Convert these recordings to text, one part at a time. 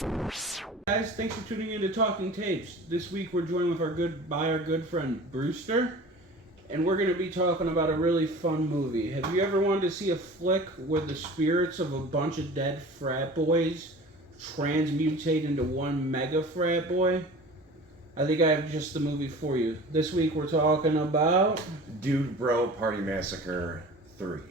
Guys, thanks for tuning in to Talking Tapes. This week we're joined with our good friend Brewster, and we're going to be talking about a really fun movie. Have you ever wanted to see a flick where the spirits of a bunch of dead frat boys transmutate into one mega frat boy? I think I have just the movie for you. This week we're talking about Dude Bro Party Massacre 3.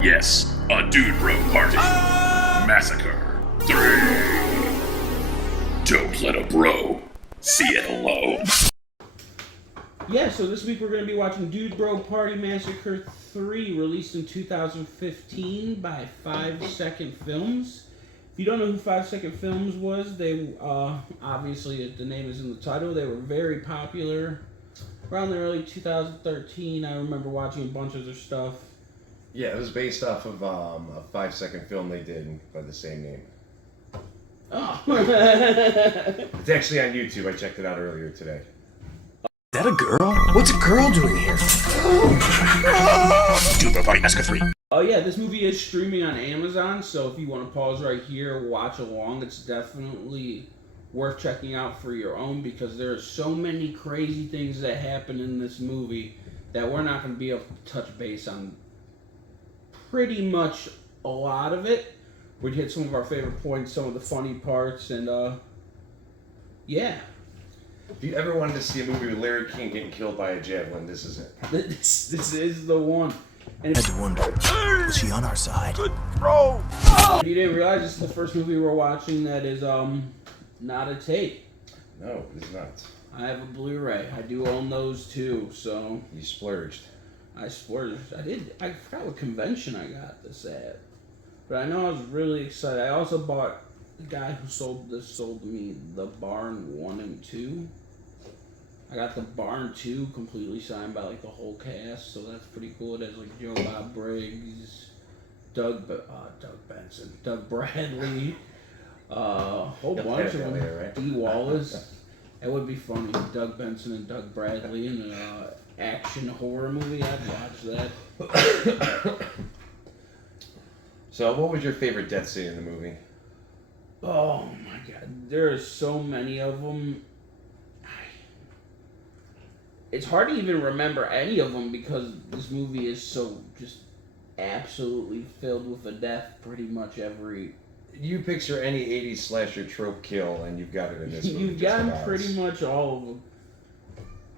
Yes, a Dude Bro Party Massacre 3. Don't let a bro see it alone. Yeah, so this week we're going to be watching Dude Bro Party Massacre 3, released in 2015 by 5 Second Films. If you don't know who 5 Second Films was, they, obviously, the name is in the title, they were very popular around the early 2013. I remember watching a bunch of their stuff. Yeah, it was based off of a 5 Second film they did by the same name. Oh. It's actually on YouTube. I checked it out earlier today. Is that a girl? What's a girl doing here? Dude Bro Party Massacre 3. Oh yeah, this movie is streaming on Amazon, so if you want to pause right here, watch along, it's definitely worth checking out for your own, because there are so many crazy things that happen in this movie that we're not going to be able to touch base on pretty much a lot of it. We'd hit some of our favorite points, some of the funny parts, and yeah. If you ever wanted to see a movie with Larry King getting killed by a javelin, this is it. This is the one. And I had to wonder, was she on our side? if you didn't realize, this is the first movie we're watching that is not a tape. No, it's not. I have a Blu-ray. I do own those too, so You splurged. I splurged. I forgot what convention I got this at, but I know I was really excited. I also bought, the guy who sold me the Barn 1 and 2. I got the Barn 2 completely signed by like the whole cast, so that's pretty cool. It has like Joe Bob Briggs, Doug Benson, Doug Bradley, whole bunch of them. Right? D. Wallace. It would be funny, Doug Benson and Doug Bradley in an action horror movie. I'd watch that. So, what was your favorite death scene in the movie? Oh my god, there are so many of them. It's hard to even remember any of them because this movie is so just absolutely filled with a death pretty much every... You picture any 80s slasher trope kill, and you've got it in this movie. You've gotten pretty much all of them.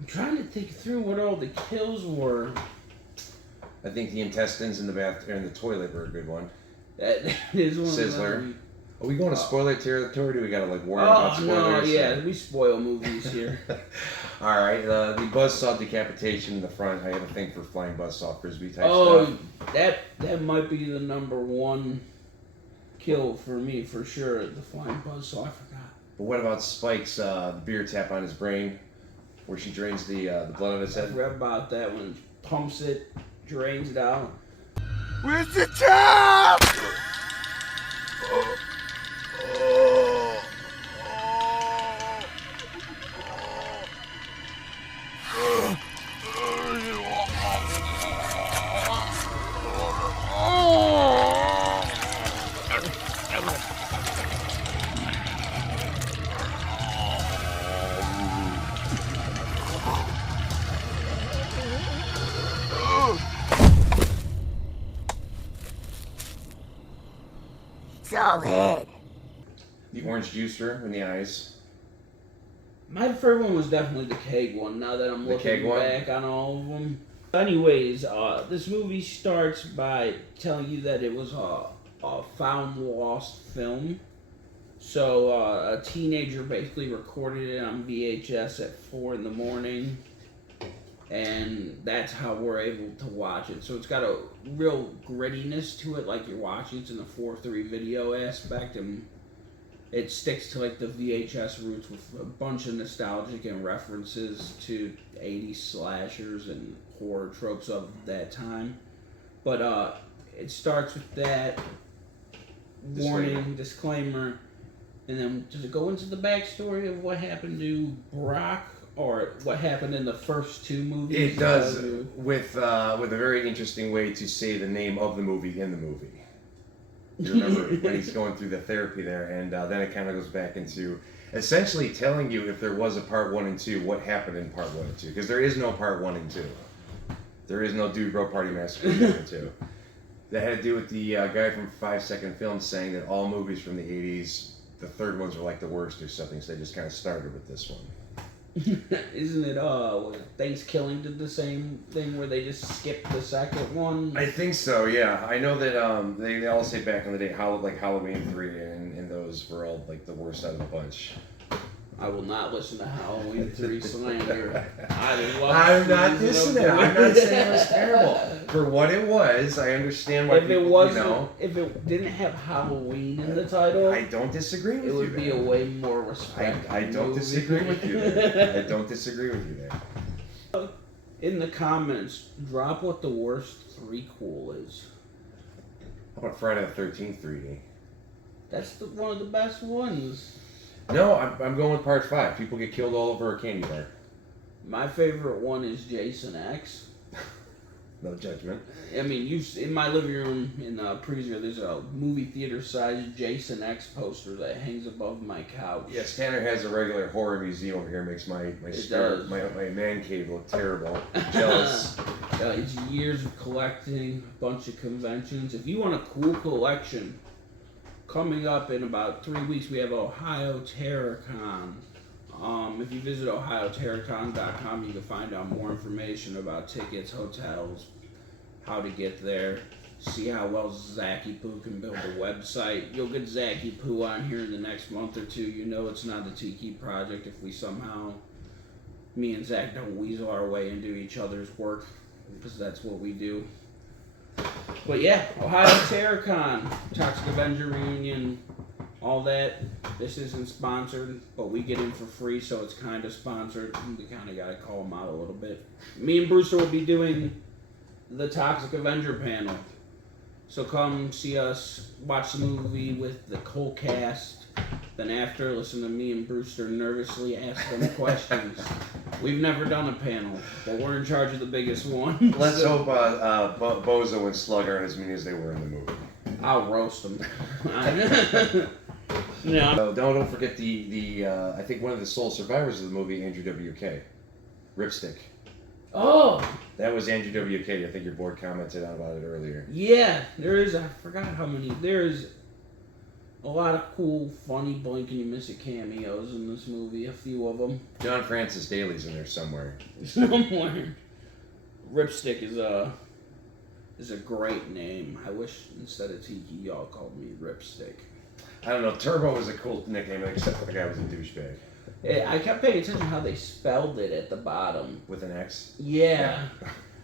I'm trying to think through what all the kills were. I think the intestines in the bath and the toilet were a good one. That is one Sizzler. of them. Are we going to spoiler territory? Do we gotta warn about spoilers? Oh no, yeah, we spoil movies here. All right, the buzzsaw decapitation in the front. I have a thing for flying buzzsaw frisbee type stuff. That might be the number one kill for me for sure. The flying buzzsaw, I forgot. But what about Spike's the beer tap on his brain, where she drains the blood on his head? I forgot about that one. Pumps it, drains it out. Where's the tap? Solid. The orange juicer in the eyes. My favorite one was definitely the keg one, now that I'm looking back on all of them. Anyways, this movie starts by telling you that it was a found lost film. So a teenager basically recorded it on VHS at 4 in the morning. And that's how we're able to watch it. So it's got a real grittiness to it, like you're watching. It's in the 4:3 video aspect, and it sticks to like the VHS roots with a bunch of nostalgic and references to 80s slashers and horror tropes of that time. But it starts with that warning, disclaimer. And then does it go into the backstory of what happened to Brock or what happened in the first two movies? It does, with a very interesting way to say the name of the movie in the movie. You remember when he's going through the therapy there, and then it kind of goes back into essentially telling you if there was a part 1 and 2, what happened in part 1 and 2. Because there is no part 1 and 2. There is no Dude Bro Party Massacre 1 and 2. That had to do with the guy from 5 Second Films saying that all movies from the 80s, the third ones were like the worst or something, so they just kind of started with this one. Isn't it, Thanksgiving did the same thing where they just skipped the second one? I think so, yeah. I know that they all say back in the day, Halloween 3 and those were all like the worst out of the bunch. I will not listen to Halloween 3 slander. I'm not dissing it. I'm not saying it was terrible. For what it was, I understand why if it didn't have Halloween in the title, I don't disagree with you. It would be a way more respectful I don't disagree with you there. I don't disagree with you there. In the comments, drop what the worst threequel is. How about Friday the 13th 3D? That's one of the best ones. No, I'm going with part 5. People get killed all over a candy bar. My favorite one is Jason X. No judgment. I mean, in my living room in Prezier, there's a movie theater sized Jason X poster that hangs above my couch. Yes, Tanner has a regular horror museum over here. Makes my man cave look terrible. Jealous. It's years of collecting, a bunch of conventions. If you want a cool collection, coming up in about 3 weeks, we have Ohio TerrorCon. If you visit ohioterrorcon.com, you can find out more information about tickets, hotels, how to get there, see how well Zacky Poo can build a website. You'll get Zacky Poo on here in the next month or two. You know it's not the Tiki project if we somehow, me and Zach, don't weasel our way into each other's work, because that's what we do. But yeah, Ohio TerrorCon, Toxic Avenger reunion, all that. This isn't sponsored, but we get in for free, so it's kind of sponsored. We kind of got to call them out a little bit. Me and Brewster will be doing the Toxic Avenger panel. So come see us, watch the movie with the whole cast. Then after, listen to me and Brewster nervously ask them questions. We've never done a panel, but we're in charge of the biggest one. Let's hope Bozo and Slug aren't as mean as they were in the movie. I'll roast them. No. Don't forget the I think one of the sole survivors of the movie, Andrew WK. Ripstick. Oh! That was Andrew WK. I think your board commented on about it earlier. Yeah, I forgot how many. There's a lot of cool, funny, blink and you miss it cameos in this movie. A few of them. John Francis Daly's in there somewhere. Somewhere. Ripstick is a great name. I wish instead of Tiki, y'all called me Ripstick. I don't know. Turbo was a cool nickname, except for the guy was a douchebag. I kept paying attention to how they spelled it at the bottom. With an X? Yeah.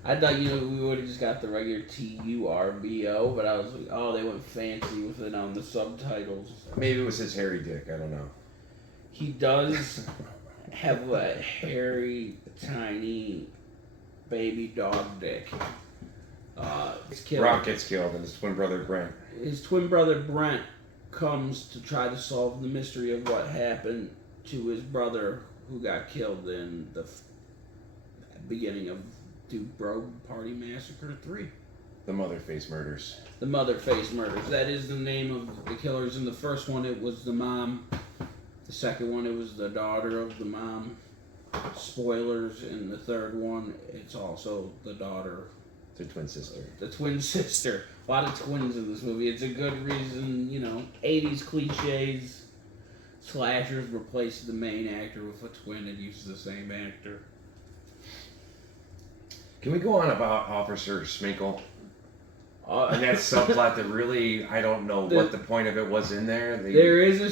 I thought, we would have just got the regular TURBO, but I was like, oh, they went fancy with it on the subtitles. Maybe it was his hairy dick. I don't know. He does have a hairy, tiny baby dog dick. Brock gets killed, and his twin brother Brent. His twin brother Brent comes to try to solve the mystery of what happened to his brother who got killed in the beginning of Dude Bro Party Massacre 3. The Motherface murders. The Motherface murders. That is the name of the killers. In the first one, it was the mom. The second one, it was the daughter of the mom. Spoilers. In the third one, it's also the daughter. The twin sister. The twin sister. A lot of twins in this movie. It's a good reason, 80s cliches. Slashers replace the main actor with a twin and use the same actor. Can we go on about Officer Schminkle? And that subplot that really, I don't know what the point of it was in there. There is a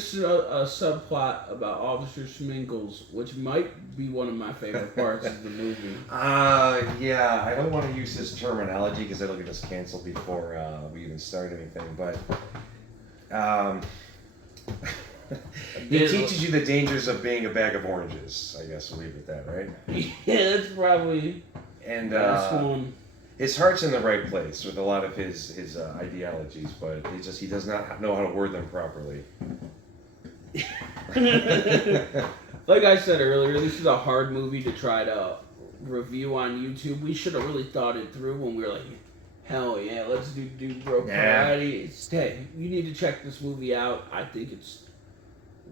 subplot about Officer Schminkles, which might be one of my favorite parts of the movie. Yeah, I don't want to use his terminology because it'll get us canceled before we even start anything, but he teaches you the dangers of being a bag of oranges. I guess we'll leave it at that, right? Yeah, that's probably and one. His heart's in the right place with a lot of his ideologies, but he does not know how to word them properly. Like I said earlier, this is a hard movie to try to review on YouTube. We should have really thought it through when we were like, hell yeah, let's do Dude Bro Party. Hey, you need to check this movie out. I think it's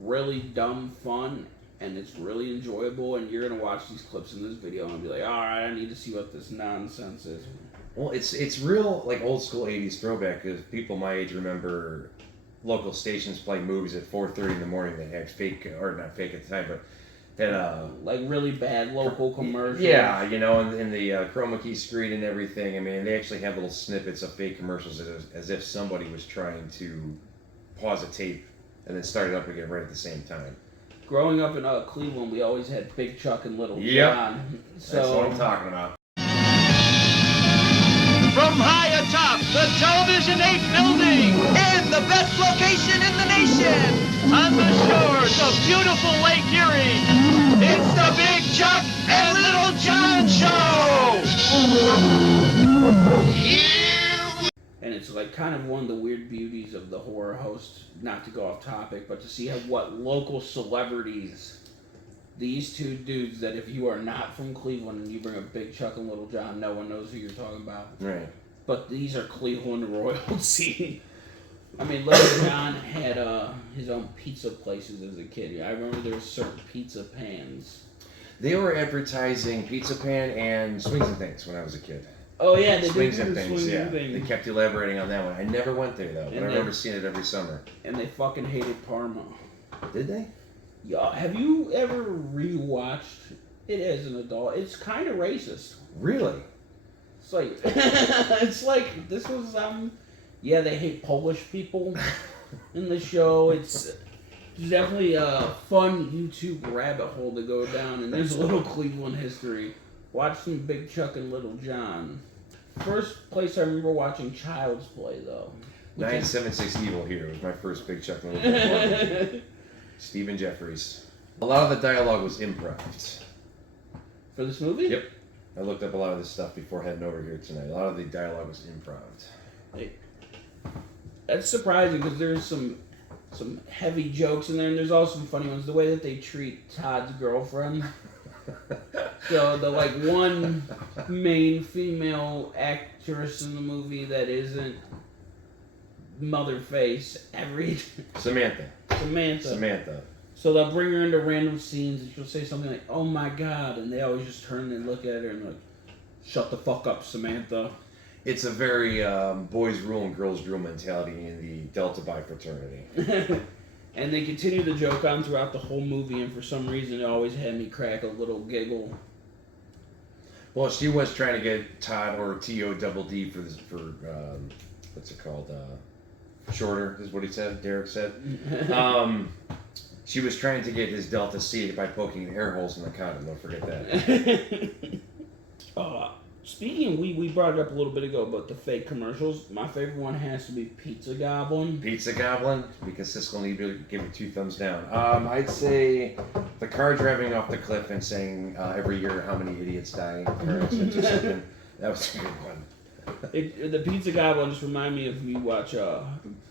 really dumb fun, and it's really enjoyable, and you're going to watch these clips in this video and be like, alright, I need to see what this nonsense is. Well, it's real, like, old school 80s throwback, because people my age remember local stations playing movies at 4:30 in the morning that had fake, or not fake at the time, but that like really bad local commercials. Yeah, you know, in the chroma key screen and everything. I mean, they actually have little snippets of fake commercials as if somebody was trying to pause a tape and then start it up again right at the same time. Growing up in Cleveland, we always had Big Chuck and Little Yep. John. So, that's what I'm talking about. From high atop the Television 8 building, in the best location in the nation, on the shores of beautiful Lake Erie, it's the Big Chuck and Little John Show! and it's like kind of one of the weird beauties of the horror host, not to go off topic, but to see what local celebrities, these two dudes that if you are not from Cleveland and you bring up Big Chuck and Little John, no one knows who you're talking about. Right. But these are Cleveland royalty. I mean, Little John had his own pizza places as a kid. I remember there were certain pizza pans. They were advertising Pizza Pan and Swings and Things when I was a kid. Oh yeah, they Swings did and Things, Swings yeah. and Things. They kept elaborating on that one. I never went there, though, but I remember seeing it every summer. And they fucking hated Parma. Did they? Yeah, have you ever rewatched it as an adult? It's kind of racist. Really? It's like, it's like, this was, yeah, they hate Polish people in the show. It's definitely a fun YouTube rabbit hole to go down, and there's a little Cleveland history. Watch some Big Chuck and Little John. First place I remember watching Child's Play, though. 976 Evil here was my first Big Chuck and Little John. Stephen Jeffries. A lot of the dialogue was improv. For this movie? Yep. I looked up a lot of this stuff before heading over here tonight. A lot of the dialogue was improv. That's surprising because there's some heavy jokes in there, and there's also some funny ones. The way that they treat Todd's girlfriend. So the like one main female actress in the movie that isn't Motherface, Samantha. So they'll bring her into random scenes and she'll say something like, "Oh my God," and they always just turn and look at her and like, "Shut the fuck up, Samantha." It's a very boys rule and girls rule mentality in the Delta Bi fraternity. And they continue to joke on throughout the whole movie, and for some reason it always had me crack a little giggle. Well, she was trying to get Todd, or T-O-double-D for what's it called? Shorter is what he said. Derek said. She was trying to get his Delta C by poking air holes in the condom. Don't forget that. Speaking, we brought it up a little bit ago about the fake commercials. My favorite one has to be Pizza Goblin. Pizza Goblin, because Siskel need to give it 2 thumbs down. I'd say the car driving off the cliff and saying every year how many idiots die in car accidents or something. That was a good one. The Pizza Goblin just remind me of you watch,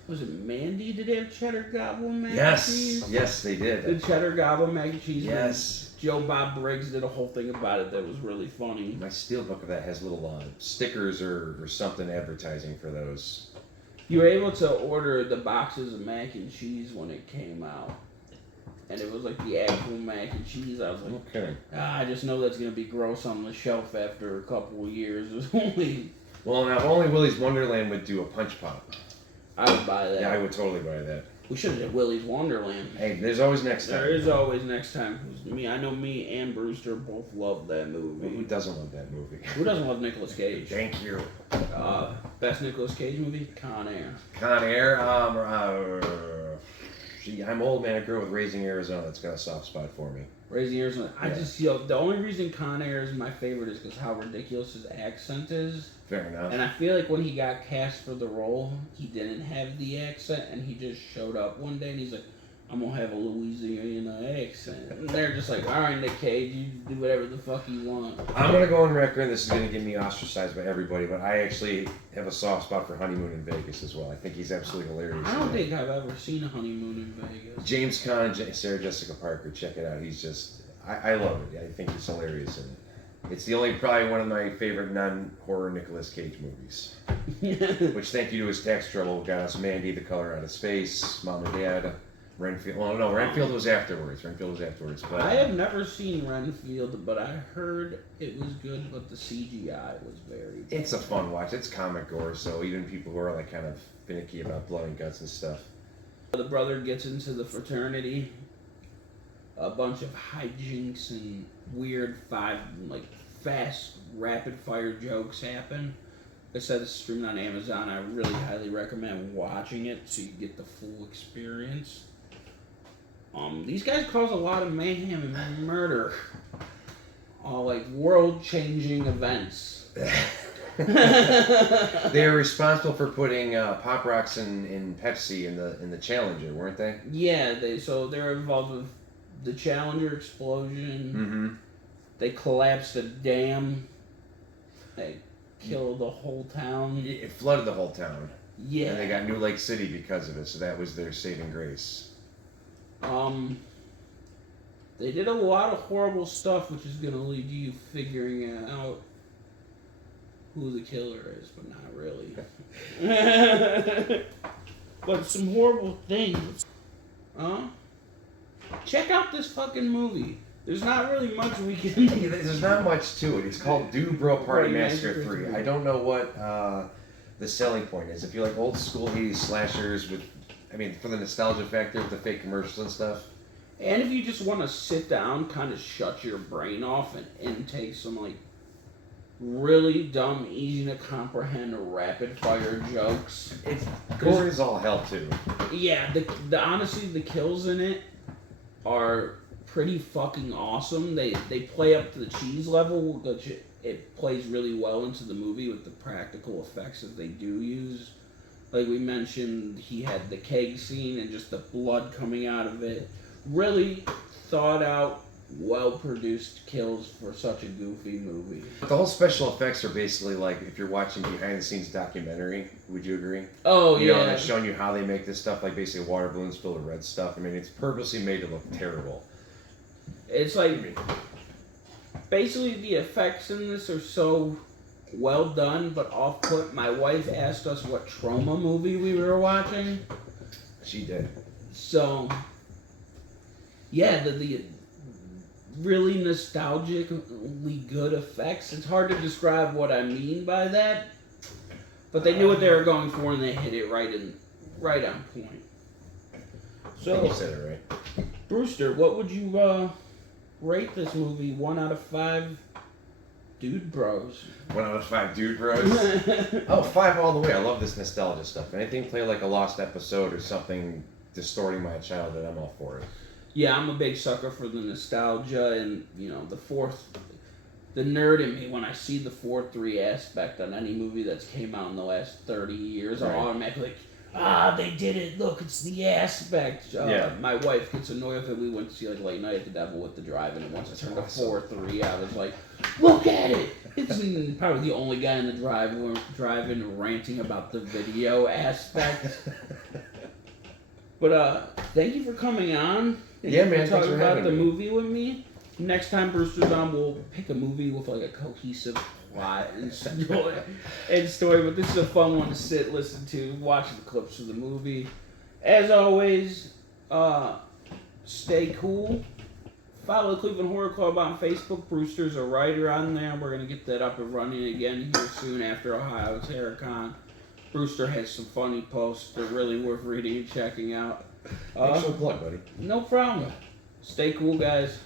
was it Mandy? Did they have Cheddar Goblin mac and cheese? Yes, they did. The Cheddar Goblin mac and cheese. Yes. Joe Bob Briggs did a whole thing about it that was really funny. My steelbook of that has little stickers or something advertising for those. You were able to order the boxes of mac and cheese when it came out. And it was like the actual mac and cheese. I was like, okay. I just know that's going to be gross on the shelf after a couple of years. It was only... Well, now, if only Willy's Wonderland would do a punch pop. I would buy that. Yeah, I would totally buy that. We should have did Willy's Wonderland. Hey, there's always next time. There is always next time. I know me and Brewster both love that movie. Who doesn't love that movie? Who doesn't love Nicolas Cage? Thank you. Best Nicolas Cage movie? Con Air. Con Air. I'm old man. I grew up with Raising Arizona. That's got a soft spot for me. Raising Arizona. Yeah. The only reason Con Air is my favorite is because how ridiculous his accent is. Fair enough. And I feel like when he got cast for the role, he didn't have the accent, and he just showed up one day and he's like, "I'm gonna have a Louisiana accent." And they're just like, all right, Nick Cage, you do whatever the fuck you want. I'm gonna go on record, and this is gonna get me ostracized by everybody, but I actually have a soft spot for Honeymoon in Vegas as well. I think he's absolutely hilarious. I don't think I've ever seen a Honeymoon in Vegas. James Caan and Sarah Jessica Parker, check it out. He's just, I love it. I think he's hilarious in it. It's the only, probably one of my favorite non-horror Nicolas Cage movies. Which, thank you to his tax trouble, got us Mandy, The Color Out of Space, Mom and Dad, Renfield. Well, no, Renfield was afterwards. But I have never seen Renfield, but I heard it was good, but the CGI was very bad. It's a fun watch. It's comic gore, so even people who are like kind of finicky about blood and guts and stuff. The brother gets into the fraternity. A bunch of hijinks and weird fast, rapid-fire jokes happen. Like I said, it's streaming on Amazon. I really highly recommend watching it so you get the full experience. These guys cause a lot of mayhem and murder. All like world-changing events. They were responsible for putting Pop Rocks in Pepsi in the Challenger, weren't they? Yeah, they're involved with the Challenger explosion. Mm-hmm. They collapsed a dam. They killed the whole town. It flooded the whole town. Yeah. And they got New Lake City because of it, so that was their saving grace. They did a lot of horrible stuff, which is gonna lead you figuring out who the killer is, but not really. But some horrible things. Check out this fucking movie. There's not really much we can... There's not much to it. It's called Dude Bro Party Massacre 3. I don't know what the selling point is. If you like old school 80s slashers with, for the nostalgia factor with the fake commercials and stuff. And if you just want to sit down, kind of shut your brain off and take some, really dumb, easy to comprehend, rapid fire jokes. It's gore is all hell, too. Yeah, honestly, the kills in it are pretty fucking awesome. They play up to the cheese level, which it plays really well into the movie with the practical effects that they do use. Like we mentioned, he had the keg scene and just the blood coming out of it. Really thought out, well-produced kills for such a goofy movie. The whole special effects are basically like if you're watching behind-the-scenes documentary. Would you agree? Oh, you yeah. know, they're showing you how they make this stuff, like basically water balloons filled with red stuff. It's purposely made to look terrible. It's like, basically the effects in this are so well done, but off-put. My wife asked us what trauma movie we were watching. She did. So, yeah, the really nostalgically good effects. It's hard to describe what I mean by that, but they knew what they were going for and they hit it right on point. I think you said it right. Brewster, what would you rate this movie? 1 out of 5 Dude Bros. 1 out of 5 Dude Bros. 5 all the way. I love this nostalgia stuff. Anything play like a lost episode or something distorting my childhood, I'm all for it. Yeah, I'm a big sucker for the nostalgia and, the nerd in me, when I see the 4-3 aspect on any movie that's came out in the last 30 years, I'm automatically like, they did it, look, it's the aspect. My wife gets annoyed with it. We went to see Late Night at the Devil with the Drive-In, and once I turned to 4-3, I was like, look at it! It's probably the only guy in the drive-in ranting about the video aspect. But thank you for coming on. Yeah, man, talk about the me. movie with me. Next time Brewster's on, we'll pick a movie with a cohesive plot and story. But this is a fun one to sit, listen to, watch the clips of the movie. As always, stay cool. Follow the Cleveland Horror Club on Facebook. Brewster's a writer on there. We're gonna get that up and running again here soon after Ohio's HorrorCon. Brewster has some funny posts. They're really worth reading and checking out. Thanks for the plug, buddy. No problem. Stay cool, guys.